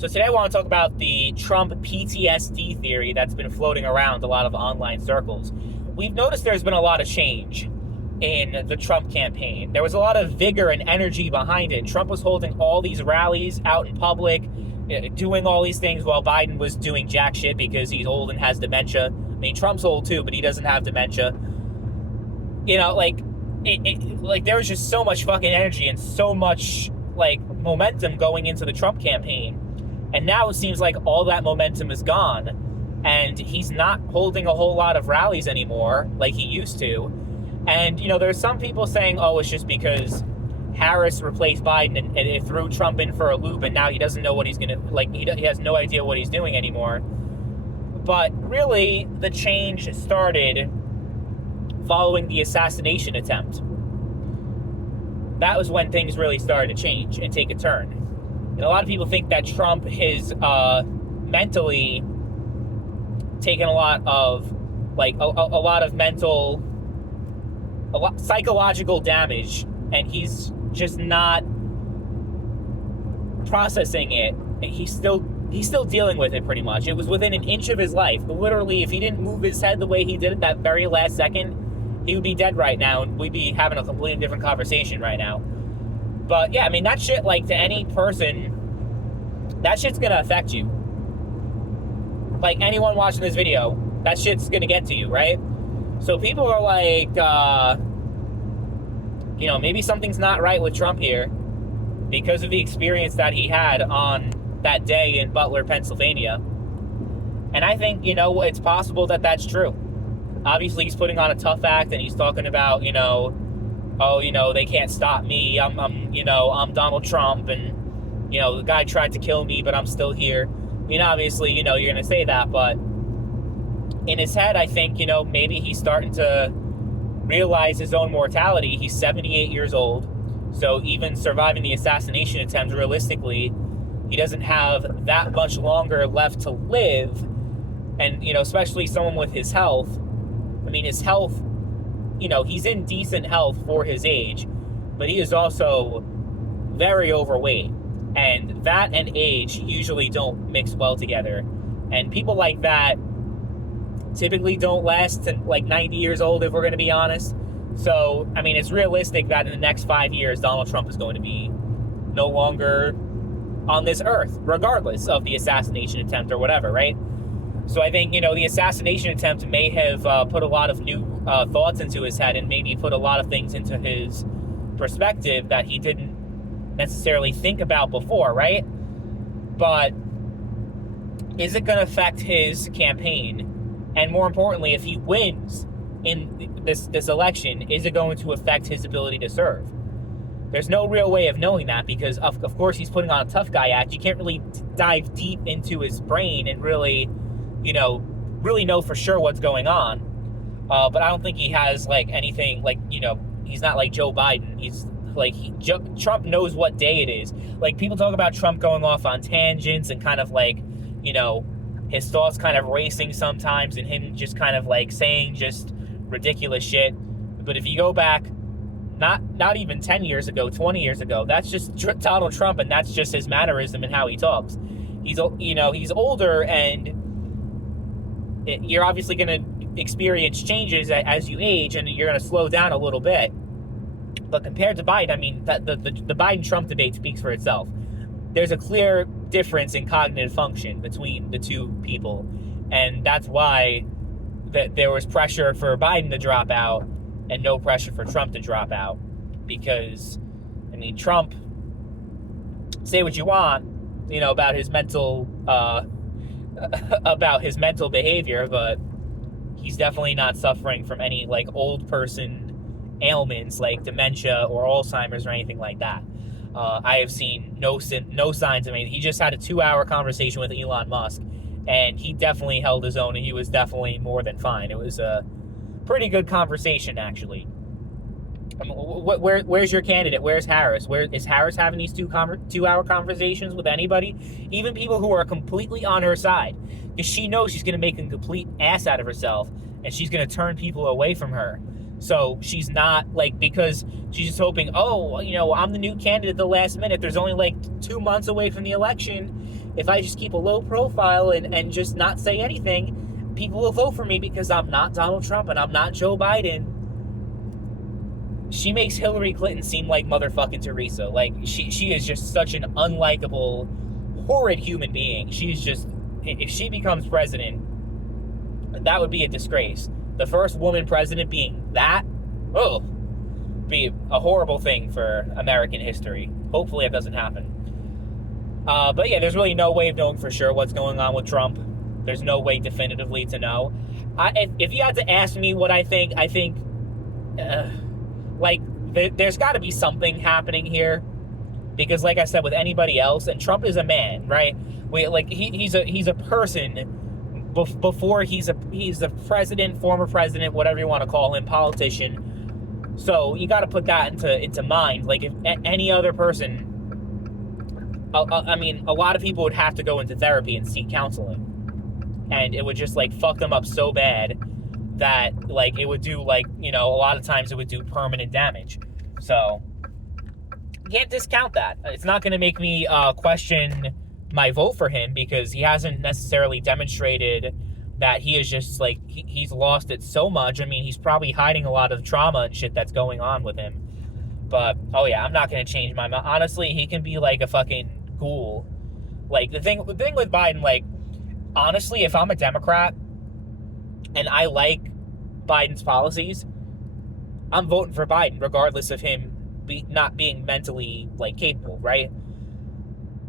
So today I want to talk about the Trump PTSD theory that's been floating around a lot of online circles. We've noticed there's been a lot of change in the Trump campaign. There was a lot of vigor and energy behind it. Trump was holding all these rallies out in public, doing all these things while Biden was doing jack shit because he's old and has dementia. I mean, Trump's old too, but he doesn't have dementia. You know, there was just so much fucking energy and so much momentum going into the Trump campaign. And now it seems like all that momentum is gone, and he's not holding a whole lot of rallies anymore like he used to. And, there's some people saying, oh, it's just because Harris replaced Biden and it threw Trump in for a loop, and now he doesn't know what he's going to, he has no idea what he's doing anymore. But really, the change started following the assassination attempt. That was when things really started to change and take a turn. And a lot of people think that Trump has mentally taken a lot of psychological damage, and he's just not processing it. He's still dealing with it pretty much. It was within an inch of his life. Literally, if he didn't move his head the way he did at that very last second, he would be dead right now, and we'd be having a completely different conversation right now. But yeah, I mean, that shit, to any person, that shit's gonna affect you. Like, anyone watching this video, that shit's gonna get to you, right? So people are like, maybe something's not right with Trump here because of the experience that he had on that day in Butler, Pennsylvania. And I think, it's possible that that's true. Obviously, he's putting on a tough act, and he's talking about, they can't stop me. I'm Donald Trump, and, the guy tried to kill me, but I'm still here. I mean, obviously, you're going to say that, but in his head, I think, maybe he's starting to realize his own mortality. He's 78 years old, so even surviving the assassination attempt, realistically, he doesn't have that much longer left to live. And, especially someone with his health. I mean, his health, he's in decent health for his age, but he is also very overweight. And that and age usually don't mix well together. And people like that typically don't last to 90 years old, if we're going to be honest. So, I mean, it's realistic that in the next 5 years, Donald Trump is going to be no longer on this earth, regardless of the assassination attempt or whatever, right? So I think, the assassination attempt may have put a lot of new thoughts into his head, and maybe put a lot of things into his perspective that he didn't necessarily think about before, right? But is it going to affect his campaign? And more importantly, if he wins in this election, is it going to affect his ability to serve? There's no real way of knowing that, because of course he's putting on a tough guy act. You can't really dive deep into his brain and really know for sure what's going on. But I don't think he has anything he's not like Joe Biden. He's Trump knows what day it is. People talk about Trump going off on tangents and kind of his thoughts kind of racing sometimes, and him just kind of saying just ridiculous shit. But if you go back, not even 10 years ago, 20 years ago, that's just Donald Trump, and that's just his mannerism and how he talks. He's older, and you're obviously going to experience changes as you age, and you're going to slow down a little bit. But compared to Biden, I mean, the Biden-Trump debate speaks for itself. There's a clear difference in cognitive function between the two people, and that's why there was pressure for Biden to drop out and no pressure for Trump to drop out. Because, I mean, Trump, say what you want, about his mental behavior, but he's definitely not suffering from any old person ailments like dementia or Alzheimer's or anything like that. I have seen no signs of anything. He just had a 2-hour conversation with Elon Musk, and he definitely held his own, and he was definitely more than fine. It was a pretty good conversation, actually. I mean, where's your candidate? Where's Harris? Where is Harris having these 2-hour conversations with anybody? Even people who are completely on her side, because she knows she's going to make a complete ass out of herself, and she's going to turn people away from her. So she's not because she's just hoping, I'm the new candidate at the last minute. There's only 2 months away from the election. if I just keep a low profile and just not say anything, people will vote for me because I'm not Donald Trump and I'm not Joe Biden. She makes Hillary Clinton seem like motherfucking Teresa. Like, she is just such an unlikable, horrid human being. She's just, if she becomes president, that would be a disgrace. The first woman president being that, oh, be a horrible thing for American history. Hopefully it doesn't happen. But yeah, there's really no way of knowing for sure what's going on with Trump. There's no way definitively to know. If you had to ask me what I think, like, there's got to be something happening here, because, like I said, with anybody else, and Trump is a man, right? He's a person before he's a president, former president, whatever you want to call him, politician. So you got to put that into mind. Like, if any other person, I mean, a lot of people would have to go into therapy and seek counseling, and it would just, like, fuck them up so bad that, like, it would do, like, you know, a lot of times it would do permanent damage. So you can't discount that. It's not going to make me question my vote for him, because he hasn't necessarily demonstrated that he is just, like, he's lost it so much. I mean, he's probably hiding a lot of trauma and shit that's going on with him. But, oh yeah, I'm not going to change my mind. Honestly, he can be, like, a fucking ghoul. Like, the thing with Biden, like, honestly, if I'm a Democrat and I like Biden's policies, I'm voting for Biden, regardless of him not being mentally, like, capable, right?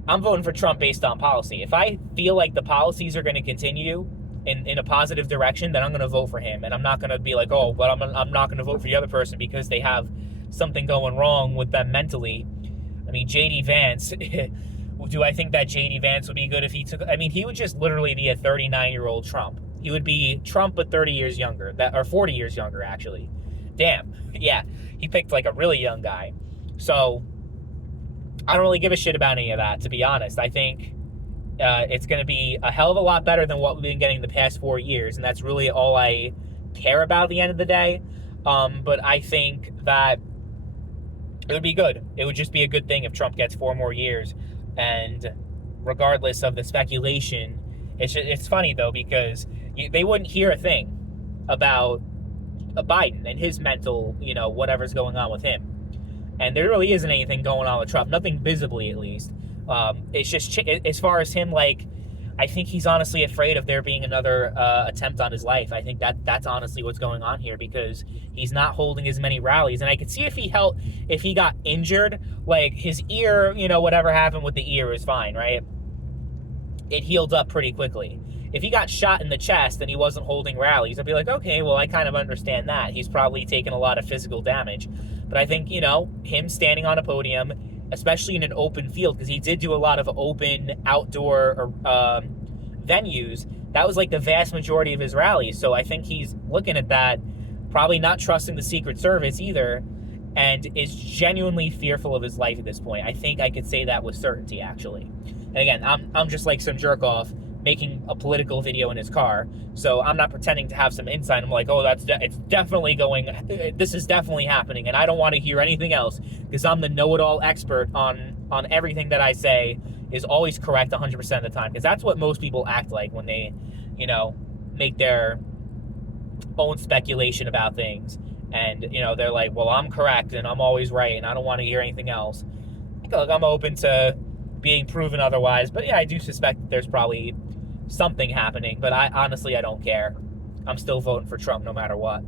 I'm voting for Trump based on policy. If I feel like the policies are going to continue in a positive direction, then I'm going to vote for him. And I'm not going to be like, oh, but I'm not going to vote for the other person because they have something going wrong with them mentally. I mean, J.D. Vance, do I think that J.D. Vance would be good if he took... I mean, he would just literally be a 39-year-old Trump. He would be Trump, but 30 years younger. Or 40 years younger, actually. Damn. Yeah, he picked, like, a really young guy. So I don't really give a shit about any of that, to be honest. I think it's going to be a hell of a lot better than what we've been getting the past 4 years, and that's really all I care about at the end of the day. But I think that it would be good. It would just be a good thing if Trump gets 4 more years. And regardless of the speculation, it's funny, though, because they wouldn't hear a thing about Biden and his mental, you know, whatever's going on with him. And there really isn't anything going on with Trump, nothing visibly, at least. It's just, as far as him, like, I think he's honestly afraid of there being another attempt on his life. I think that's honestly what's going on here, because he's not holding as many rallies. And I could see if he got injured, like, his ear, you know, whatever happened with the ear is fine, right? It healed up pretty quickly. If he got shot in the chest and he wasn't holding rallies, I'd be like, okay, well, I kind of understand that. He's probably taken a lot of physical damage. But I think, you know, him standing on a podium, especially in an open field, because he did do a lot of open outdoor venues, that was like the vast majority of his rallies. So I think he's looking at that, probably not trusting the Secret Service either, and is genuinely fearful of his life at this point. I think I could say that with certainty, actually. And again, I'm just like some jerk off making a political video in his car, so I'm not pretending to have some insight. I'm like, oh, it's definitely this is definitely happening, and I don't want to hear anything else, because I'm the know-it-all expert on everything that I say is always correct 100% of the time, because that's what most people act like when they, you know, make their own speculation about things, and, you know, they're like, well, I'm correct, and I'm always right, and I don't want to hear anything else. Look, I'm open to being proven otherwise, but yeah, I do suspect that there's probably something happening, but I honestly don't care. I'm still voting for Trump no matter what.